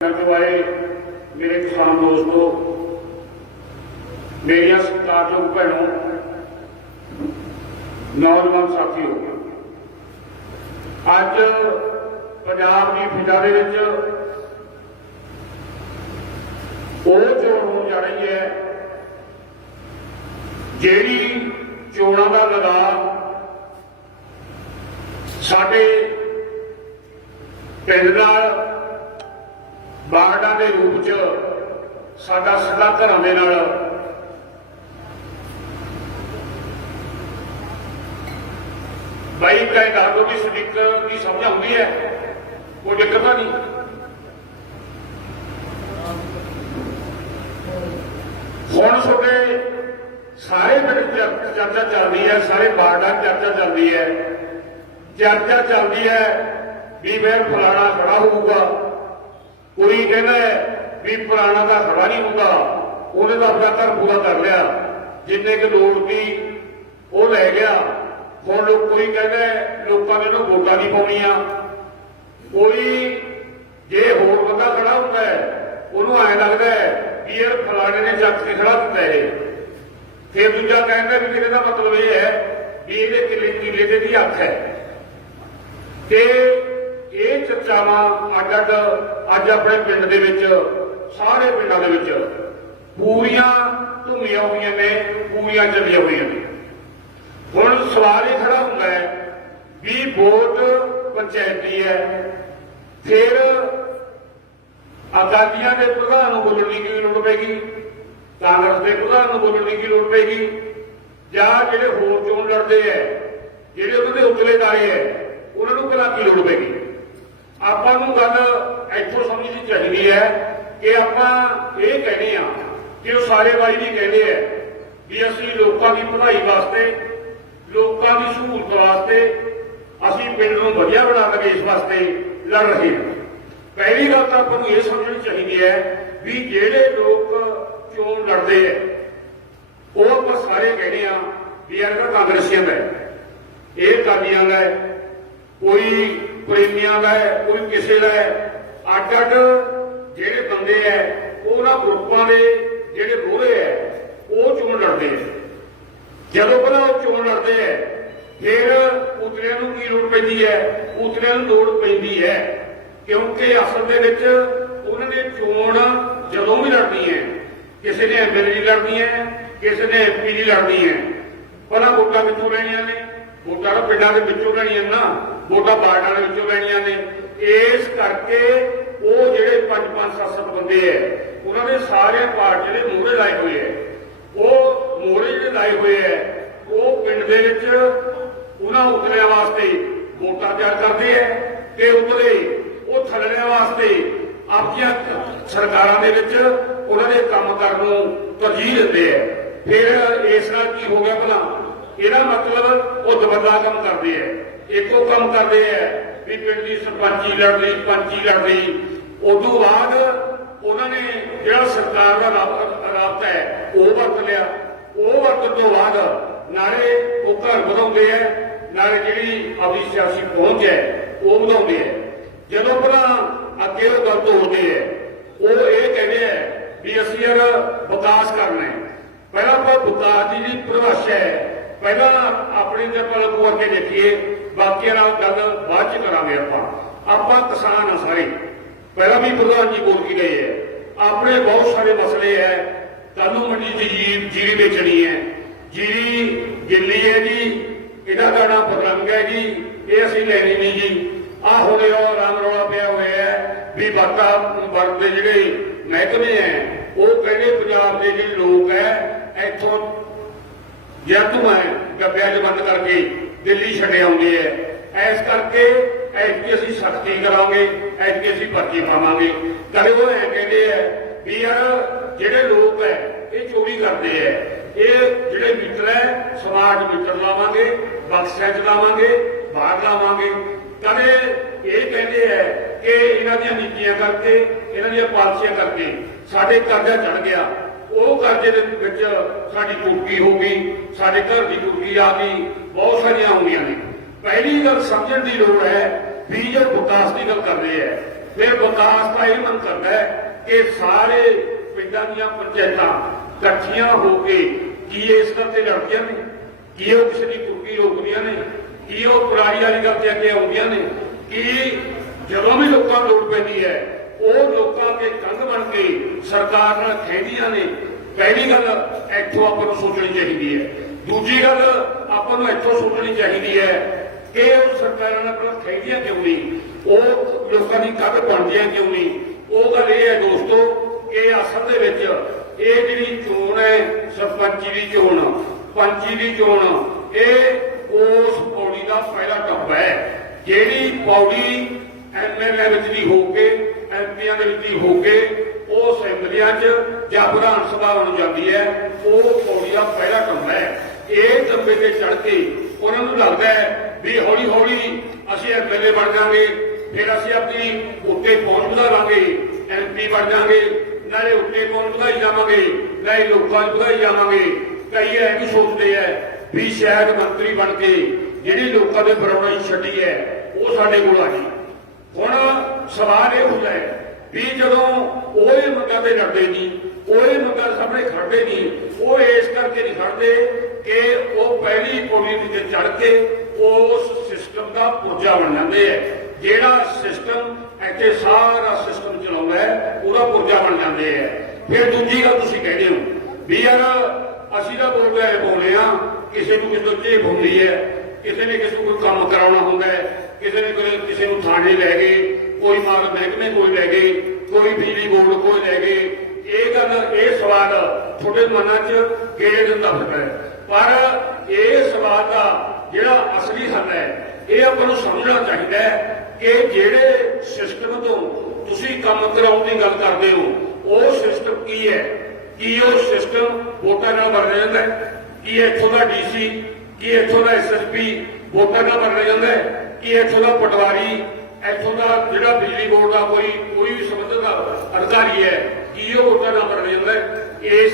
ਤੋਂ ਆਏ ਮੇਰੇ ਕਿਸਾਨ ਦੋਸਤੋ, ਮੇਰੀਆਂ ਸਤਿਕਾਰਯੋਗ ਭੈਣੋ, ਨੌਜਵਾਨ ਸਾਥੀਓ, ਅੱਜ ਪੰਜਾਬ ਦੀ ਫਿਜ਼ਾ ਦੇ ਵਿੱਚ ਉਹ ਚੋਣ ਹੋਣ ਜਾ ਰਹੀ ਹੈ, ਜਿਹੜੀ ਚੋਣਾਂ ਦਾ ਲਗਾਅ ਸਾਡੇ ਪਿੰਡ ਨਾਲ ਬਾਰਡਾਂ ਦੇ ਰੂਪ ਚ ਸਾਡਾ ਸਦਾ ਘਰਾਂ ਦੇ ਨਾਲ ਬਾਈ ਕਹੇ ਦਾਦੋ ਦੀ ਸਟicker ਦੀ ਸਮਝ ਆਉਂਦੀ ਹੈ ਕੋਈ ਦਿੱਕਤ ਨਹੀਂ। ਹੁਣ ਤੁਹਾਡੇ ਸਾਰੇ ਪਿੰਡ ਚਰਚਾ ਚੱਲਦੀ ਹੈ, ਸਾਰੇ ਬਾਰਡਾਂ ਚਰਚਾ ਚੱਲਦੀ ਹੈ। ਚਰਚਾ ਚੱਲਦੀ ਹੈ ਵੀ ਮੈਂ ਫਲਾਣਾ ਖੜਾ ਹੋਊਗਾ। ਕੋਈ ਕਹਿੰਦਾ ਵੀ ਪੁਰਾਣਾ ਦਾ ਖੜਾ ਨਹੀਂ ਹੁੰਦਾ। ਉਹਨੇ ਤਾਂ ਆਪਣਾ ਘਰ ਪੂਰਾ ਕਰ ਲਿਆ। ਜਿੰਨੇ ਕਿ ਲੋੜ ਦੀ ਉਹ ਲੈ ਗਿਆ। ਹੁਣ ਲੋਕ ਕੋਈ ਕਹਿੰਦਾ ਲੋਕਾਂ ਨੇ ਉਹਨੂੰ ਵੋਟਾਂ ਨਹੀਂ ਪਾਉਣੀਆਂ। ਕੋਈ ਜੇ ਹੋਰ ਬੰਦਾ ਖੜਾ ਹੁੰਦਾ ਉਹਨੂੰ ਐਂ ਲੱਗਦਾ ਵੀ ਇਹ ਫਲਾਣੇ ਨੇ ਚੱਕ ਕੇ ਖੜਾ ਦਿੱਤਾ ਇਹ। ਫਿਰ ਦੂਜਾ ਕਹਿੰਦਾ ਵੀ ਇਹਦਾ ਮਤਲਬ ਇਹ ਹੈ ਵੀ ਇਹਦੇ ਕਿਲੇ ਕਿਲੇ ਦੇ ਦੀ ਹੱਥ ਹੈ। ਤੇ ਇਹ ਚਰਚਾਵਾਂ ਅੱਡ ਅੱਡ ਅੱਜ ਆਪਣੇ ਪਿੰਡ ਦੇ ਵਿੱਚ, ਸਾਰੇ ਪਿੰਡਾਂ ਦੇ ਵਿੱਚ ਪੂਰੀਆਂ ਧੁੰਮੀਆਂ ਹੋਈਆਂ ਨੇ ਪੂਰੀਆਂ ਚੱਲੀਆਂ ਹੋਈਆਂ ਨੇ। ਹੁਣ ਸਵਾਲ ਇਹ ਖੜਾ ਹੁੰਦਾ ਹੈ ਵੀ ਵੋਟ ਪੰਚਾਇਤੀ ਹੈ, ਫਿਰ ਅਕਾਲੀਆਂ ਦੇ ਪ੍ਰਧਾਨ ਨੂੰ ਬੋਲਣ ਦੀ ਕੀ ਲੋੜ ਪੈਗੀ? ਕਾਂਗਰਸ ਦੇ ਪ੍ਰਧਾਨ ਨੂੰ ਬੋਲਣ ਦੀ ਕੀ ਲੋੜ ਪੈਗੀ? ਜਾਂ ਜਿਹੜੇ ਹੋਰ ਚੋਣ ਲੜਦੇ ਐ ਜਿਹੜੇ ਉਹਨਾਂ ਦੇ ਉਤਲੇ ਦਾਰੇ ਐ ਉਹਨਾਂ ਨੂੰ ਕਿਹੜਾ ਕੀ ਲੋੜ ਪੈਗੀ? ਆਪਾਂ ਨੂੰ ਗੱਲ ਇੱਥੋਂ ਸਮਝਣੀ ਚਾਹੀਦੀ ਹੈ ਕਿ ਆਪਾਂ ਇਹ ਕਹਿੰਦੇ ਆ ਕਿ ਉਹ ਸਾਰੇ ਬਾਈ ਵੀ ਕਹਿੰਦੇ ਆ ਵੀ ਅਸੀਂ ਲੋਕਾਂ ਦੀ ਭਲਾਈ ਵਾਸਤੇ, ਲੋਕਾਂ ਦੀ ਸਹੂਲਤ ਵਾਸਤੇ ਅਸੀਂ ਪਿੰਡ ਨੂੰ ਵਧੀਆ ਬਣਾ ਕੇ ਇਸ ਵਾਸਤੇ ਲੜ ਰਹੇ ਹਾਂ। ਪਹਿਲੀ ਗੱਲ ਤਾਂ ਆਪਾਂ ਨੂੰ ਇਹ ਸਮਝਣੀ ਚਾਹੀਦੀ ਹੈ ਵੀ ਜਿਹੜੇ ਲੋਕ ਚੋਣ ਲੜਦੇ ਆ, ਉਹ ਆਪਾਂ ਸਾਰੇ ਕਹਿੰਦੇ ਆ ਵੀ ਇਹ ਕਾਂਗਰਸੀਆਂ ਦਾ ਇਹ ਕਾਦੀਆਂ ਦਾ ਕੋਈ ਪ੍ਰੇਮੀਆਂ ਦਾ ਹੈ, ਕੋਈ ਕਿਸੇ ਦਾ ਹੈ। ਅੱਡ ਅੱਡ ਜਿਹੜੇ ਬੰਦੇ ਐ ਉਹਨਾਂ ਗਰੁੱਪਾਂ ਦੇ ਜਿਹੜੇ ਰੋਲੇ ਐ ਉਹ ਚੋਣ ਲੜਦੇ ਐ ਜਦੋਂ ਪਹਿਲਾਂ ਉਹ ਚੋਣ ਲੜਦੇ ਐ ਫਿਰ ਉਤਰਿਆਂ ਨੂੰ ਕੀ ਲੋੜ ਪੈਂਦੀ ਹੈ? ਉਤਰਿਆਂ ਨੂੰ ਲੋੜ ਪੈਂਦੀ ਹੈ, ਕਿਉਂਕਿ ਅਸਲ ਦੇ ਵਿੱਚ ਉਹਨਾਂ ਨੇ ਚੋਣ ਜਦੋਂ ਵੀ ਲੜਨੀ ਹੈ, ਕਿਸੇ ਨੇ ਐਮਐਲਏ ਦੀ ਲੜਨੀ ਹੈ, ਕਿਸੇ ਨੇ ਐਮਪੀ ਦੀ ਲੜਨੀ ਹੈ। ਪਹਿਲਾਂ ਵੋਟਾਂ ਕਿੱਥੋਂ ਲੈਣੀਆਂ ਨੇ? ਵੋਟਾਂ ਤਾਂ ਪਿੰਡਾਂ ਦੇ ਵਿੱਚੋਂ ਲੈਣੀਆਂ ਨਾ। ਵੋਟਾਂ ਪਾਰਟਾਂ ਦੇ ਵਿੱਚੋਂ ਲੈਣੀਆਂ ਨੇ। ਇਸ ਕਰਕੇ ਉਹ ਜਿਹੜੇ ਪੰਜ ਪੰਜ ਸੱਤ ਸੱਤ ਬੰਦੇ ਐ, ਉਹਨਾਂ ਦੇ ਸਾਰੇ ਪਾਰਟ ਜਿਹੜੇ ਮੂਹਰੇ ਲਾਏ ਹੋਏ ਐ। ਉਹ ਮੂਹਰੇ ਜਿਹੜੇ ਲਾਏ ਹੋਏ ਐ, ਉਹ ਪਿੰਡ ਦੇ ਵਿੱਚ ਉਹਨਾਂ ਉਤਰਿਆਂ ਵਾਸਤੇ ਵੋਟਾਂ ਤਿਆਰ ਕਰਦੇ ਐ ਤੇ ਉਤਰੇ ਉਹ ਥੱਲੜਿਆਂ ਵਾਸਤੇ ਆਪਣੀਆਂ ਸਰਕਾਰਾਂ ਦੇ ਵਿੱਚ ਉਹਨਾਂ ਦੇ ਕੰਮ ਕਰਨ ਨੂੰ ਤਰਜੀਹ ਦਿੰਦੇ ਐ। ਫਿਰ ਇਸ ਨਾਲ ਕੀ ਹੋ ਗਿਆ ਭਲਾ? ਇਹਦਾ ਮਤਲਬ ਉਹ ਦਬਦਲਾ ਕੰਮ ਕਰਦੇ ਐ। ਇੱਕੋ ਕੰਮ ਕਰਦੇ ਐ ਵੀ ਪਿੰਡ ਦੀ ਸਰਪੰਚੀ ਲੜਦੀ ਪੰਚੀ ਲੜਦੀ ਉਦੋਂ ਬਾਅਦ ਉਹਨਾਂ ਨੇ ਜਿਹੜਾ ਸਰਕਾਰ ਦਾ ਰਾਬਤਾ ਹੈ, ਉਹ ਵਰਤ ਲਿਆ। ਉਹ ਵਰਤਣ ਤੋਂ ਬਾਅਦ ਨਾਲੇ ਉਹ ਘਰ ਵਧਾਉਂਦੇ ਐ ਨਾਲੇ ਜਿਹੜੀ ਆਪਣੀ ਸਿਆਸੀ ਪਹੁੰਚ ਹੈ, ਉਹ ਵਧਾਉਂਦੇ ਐ ਜਦੋਂ ਭਲਾ ਅੱਗੇ ਉਹ ਗੱਲ ਤੋੜਦੇ ਐ ਉਹ ਇਹ ਕਹਿੰਦੇ ਐ ਵੀ ਅਸੀਂ ਯਾਰ ਵਿਕਾਸ ਕਰਨਾ ਹੈ। ਪਹਿਲਾਂ ਆਪਾਂ ਵਿਕਾਸ ਦੀ ਜਿਹੜੀ ਪਰਿਭਾਸ਼ਾ ਹੈ, ਪਹਿਲਾਂ ਆਪਣੇ ਤੇ ਪਲ ਅੱਗੇ ਦੇਖੀਏ ਬਾਕੀਆਂ ਨਾਲ ਗੱਲ ਬਾਅਦ ਚ ਕਰਾਂਗੇ ਆਪਾਂ। ਆਪਾਂ ਕਿਸਾਨ ਆ ਸਾਰੇ। ਪਹਿਲਾਂ ਵੀ ਪ੍ਰਧਾਨ ਜੀ ਬੋਲ ਕੇ ਗਏ ਹੈ ਆਪਣੇ ਬਹੁਤ ਸਾਰੇ ਮਸਲੇ ਹੈ ਕਾਨੂੰ ਮੰਡੀ ਦੀ ਜੀਰੀ ਵੇਚਣੀ ਹੈ ਜੀਰੀ ਗਿੱਲੀ ਹੈ ਜੀ। ਇਹਦਾ ਦਾਣਾ ਬਦਲੰਗ ਹੈ ਜੀ। ਇਹ ਅਸੀਂ ਲੈਣੀ ਨਹੀਂ ਜੀ। ਆਹ ਹੁਣੇ ਉਹ ਰਾਮ ਰੌਲਾ ਪਿਆ ਹੋਇਆ ਹੈ ਵੀ ਵਾਤਾ ਵਰਤ ਦੇ ਜਿਹੜੇ ਮਹਿਕਮੇ ਹੈ ਉਹ ਕਹਿੰਦੇ ਪੰਜਾਬ ਦੇ ਜਿਹੜੇ ਲੋਕ ਹੈ ਇੱਥੋਂ ਜਾਂ ਤੂੰ ਹੈ ਗੱਬਿਆਂ 'ਚ ਬੰਦ ਕਰਕੇ ਦਿੱਲੀ ਛੱਡੇ ਆਉਂਦੇ ਐ ਇਸ ਕਰਕੇ ਐਤਕੀ ਅਸੀਂ ਸਖਤੀ ਕਰਾਂਗੇ ਐਤਕੀ ਅਸੀਂ ਭਰਤੀ ਪਾਵਾਂਗੇ। ਕਦੇ ਉਹ ਐ ਕਹਿੰਦੇ ਐ ਵੀ ਯਾਰ ਜਿਹੜੇ ਲੋਕ ਐ, ਇਹ ਚੋਰੀ ਕਰਦੇ ਐ। ਇਹ ਜਿਹੜੇ ਮੀਟਰ ਐ ਸਮਾਰਟ ਮੀਟਰ ਲਾਵਾਂਗੇ ਬਕਸਿਆਂ 'ਚ ਲਾਵਾਂਗੇ, ਬਾਹਰ ਲਾਵਾਂਗੇ। ਕਦੇ ਇਹ ਕਹਿੰਦੇ ਐ ਕਿ ਇਹਨਾਂ ਦੀਆਂ ਨੀਤੀਆਂ ਕਰਕੇ, ਇਹਨਾਂ ਦੀਆਂ ਪਾਲਸੀਆਂ ਕਰਕੇ ਸਾਡੇ ਕਰਜ਼ਾ ਚੜ ਗਿਆ। ਉਹ ਕਰਜ਼ੇ ਦੇ ਵਿੱਚ ਸਾਡੀ ਚੁੱਕੀ ਹੋ ਗਈ, ਸਾਡੇ ਘਰ ਦੀ ਚੁੱਕੀ ਆ ਗਈ, ਬਹੁਤ ਸਾਰੀਆਂ ਹੋਈਆਂ ਨੇ। ਪਹਿਲੀ ਗੱਲ ਸਮਝਣ ਦੀ ਲੋੜ ਹੈ, ਵੀ ਜੋ ਵਿਕਾਸ ਦੀ ਗੱਲ ਕਰ ਰਹੇ ਹੈ। ਫਿਰ ਵਿਕਾਸ ਦਾ ਇਹ ਮਨ ਕਰਦਾ ਹੈ ਕਿ ਸਾਰੇ ਪਿੰਡਾਂ ਦੀਆਂ ਪੰਚਾਇਤਾਂ ਇਕੱਠੀਆਂ ਹੋ ਕੇ ਕੀ ਇਸ ਗੱਲ ਤੇ ਲੜਦੀਆਂ ਨੇ? ਕੀ ਉਹ ਕਿਸੇ ਦੀ ਟੁੱਟੀ ਰੋਕਦੀਆਂ ਨੇ? ਕੀ ਉਹ ਪੁਰਾਣੀ ਵਾਲੀ ਗੱਲ ਤੇ ਅੱਗੇ ਆਉਂਦੀਆਂ ਨੇ? ਕੀ ਜਦੋਂ ਵੀ ਲੋਕਾਂ ਨੂੰ ਲੋੜ ਪੈਂਦੀ ਹੈ, ਉਹ ਲੋਕਾਂ ਦੇ ਕੰਧ ਬਣ ਸਰਕਾਰ ਨਾਲ ਖੇਡੀਆਂ ਨੇ। ਪਹਿਲੀ ਗੱਲ ਇੱਥੋਂ ਆਪਾਂ ਨੂੰ ਸੋਚਣੀ ਚਾਹੀਦੀ ਹੈ। ਦੂਜੀ ਗੱਲ ਆਪਾਂ ਨੂੰ ਇੱਥੋਂ ਸੋਚਣੀ ਚਾਹੀਦੀ ਹੈ ਕਿ ਉਹ ਸਰਕਾਰਾਂ ਨਾਲ ਆਪਣਾ ਖੇਡੀਆਂ ਕਿਉਂ ਨਹੀਂ? ਉਹ ਲੋਕਾਂ ਦੀ ਕੰਧ ਬਣਦੀਆਂ ਕਿਉਂ ਨਹੀਂ? ਉਹ ਗੱਲ ਇਹ ਹੈ ਦੋਸਤੋ ਕਿ ਅਸਲ ਦੇ ਵਿੱਚ ਇਹ ਜਿਹੜੀ ਚੋਣ ਹੈ, ਸਰਪੰਚੀ ਦੀ ਚੋਣ, ਪੰਚੀ ਦੀ ਚੋਣ, ਇਹ ਉਸ ਪੌੜੀ ਦਾ ਪਹਿਲਾ ਟੱਪ ਹੈ। ਜਿਹੜੀ ਪੌੜੀ ਐਮਐਲਏ ਵਿੱਚ ਦੀ ਹੋ ਕੇ ਐਮਪੀਆਂ ਦੇ ਵਿੱਚ ਦੀ ਹੋ ਕੇ ਉਹ ਅਸੈਂਬਲੀਆਂ 'ਚ ਜਾਂ ਵਿਧਾਨ ਸਭਾ ਬਣ ਜਾਂਦੀ ਹੈ, ਉਹ ਪੌੜੀ ਦਾ ਪਹਿਲਾ ਟੱਪ ਹੈ। ਇਹ ਟੱਪੇ ਤੇ ਚੜ ਕੇ ਉਹਨਾਂ ਨੂੰ ਲੱਗਦਾ ਹੈ ਵੀ ਹੌਲੀ ਹੌਲੀ ਅਸੀਂ ਐਮਐਲਏ ਬਣ ਜਾਵਾਂਗੇ, ਫਿਰ ਅਸੀਂ ਆਪਣੀ ਉੱਤੇ ਪਹੁੰਚ ਵਧਾ ਐਮਪੀ ਬਣ ਜਾਵਾਂਗੇ, ਨਾਲੇ ਉੱਤੇ ਪਹੁੰਚ ਵਧਾਈ ਜਾਵਾਂਗੇ, ਨਾਲੇ ਲੋਕਾਂ ਨੂੰ ਵਧਾਈ ਜਾਵਾਂਗੇ। ਕਈ ਇਹ ਵੀ ਸੋਚਦੇ ਐ ਵੀ ਸ਼ਾਇਦ ਮੰਤਰੀ ਬਣ ਕੇ ਜਿਹੜੀ ਲੋਕਾਂ ਦੇ ਬਰੌਣੀ ਛੱਡੀ ਹੈ, ਉਹ ਸਾਡੇ ਕੋਲ ਆ ਗਈ। ਹੁਣ ਸਵਾਲ ਇਹ ਹੁੰਦਾ ਹੈ ਵੀ ਜਦੋਂ ਉਹ ਮੰਗਾਂ ਤੇ ਲੜਦੇ ਨਹੀਂ ਉਹ ਮੰਗਾਂ ਸਾਹਮਣੇ ਖੜਦੇ ਨਹੀਂ ਉਹ ਇਸ ਕਰਕੇ ਨਹੀਂ ਖੜਦੇ ਕਿ ਉਹ ਪਹਿਲੀ ਪੌੜੀ ਤੇ ਚੜ ਕੇ ਉਸ ਸਿਸਟਮ ਦਾ ਪੁਰਜਾ ਬਣ ਜਾਂਦੇ ਹੈ ਜਿਹੜਾ ਸਿਸਟਮ ਇੱਥੇ ਸਾਰਾ ਸਿਸਟਮ ਚਲਾਉਂਦਾ ਹੈ, ਉਹਦਾ ਪੁਰਜਾ ਬਣ ਜਾਂਦੇ ਹੈ ਫਿਰ ਦੂਜੀ ਗੱਲ ਤੁਸੀਂ ਕਹਿੰਦੇ ਹੋ ਵੀ ਯਾਰ ਅਸੀਂ ਤਾਂ ਬੋਲਦੇ ਆਏ ਬੋਲੇ ਆ ਕਿਸੇ ਨੂੰ ਕਿਸੇ ਤੋਂ ਝੇਪ ਹੁੰਦੀ ਹੈ, ਕਿਸੇ ਨੇ ਕਿਸੇ ਨੂੰ ਕੋਈ ਕੰਮ ਕਰਾਉਣਾ ਹੁੰਦਾ ਹੈ, ਕਿਸੇ ਨੇ ਕਿਸੇ ਨੂੰ ਥਾਣੇ ਲੈ ਗਏ ਕੋਈ ਮਾਲ ਮਹਿਕਮੇ ਕੋਈ ਲੈ ਗਏ, ਕੋਈ ਬਿਜਲੀ ਬੋਰਡ ਕੋਈ ਲੈ ਗਏ। ਇਹ ਗੱਲ, ਇਹ ਸਵਾਲ ਤੁਹਾਡੇ ਮਨਾਂ 'ਚ ਗੇੜ ਦਿੰਦਾ ਹੈ। ਪਰ ਇਹ ਸਵਾਲ ਦਾ ਜਿਹੜਾ ਅਸਲੀ ਹੱਲ ਹੈ, ਇਹ ਆਪਾਂ ਨੂੰ ਸਮਝਣਾ ਚਾਹੀਦਾ ਹੈ ਕਿ ਜਿਹੜੇ ਸਿਸਟਮ ਤੋਂ ਤੁਸੀਂ ਕੰਮ ਕਰਾਉਣ ਦੀ ਗੱਲ ਕਰਦੇ ਹੋ, ਉਹ ਸਿਸਟਮ ਕੀ ਹੈ? ਕੀ ਉਹ ਸਿਸਟਮ ਵੋਟਾਂ ਨਾਲ ਬਣ ਜਾਂਦਾ ਹੈ? ਕੀ ਇੱਥੋਂ ਦਾ ਡੀਸੀ ਕੀ ਇੱਥੋਂ ਦਾ ਐਸਐਸਪੀ ਵੋਟਾਂ ਨਾਲ ਬਣ ਜਾਂਦਾ ਹੈ? ਕੀ ਇੱਥੋਂ ਦਾ ਪਟਵਾਰੀ ਇੱਥੋਂ ਦਾ ਜਿਹੜਾ ਬਿਜਲੀ ਬੋਰਡ ਦਾ ਕੋਈ ਕੋਈ ਵੀ ਸੰਬੰਧਤ ਅਧਿਕਾਰੀ ਹੈ, ਕੀ ਉਹ ਵੋਟਾਂ ਨਾਲ ਬਣ ਜਾਂਦਾ ਇਸ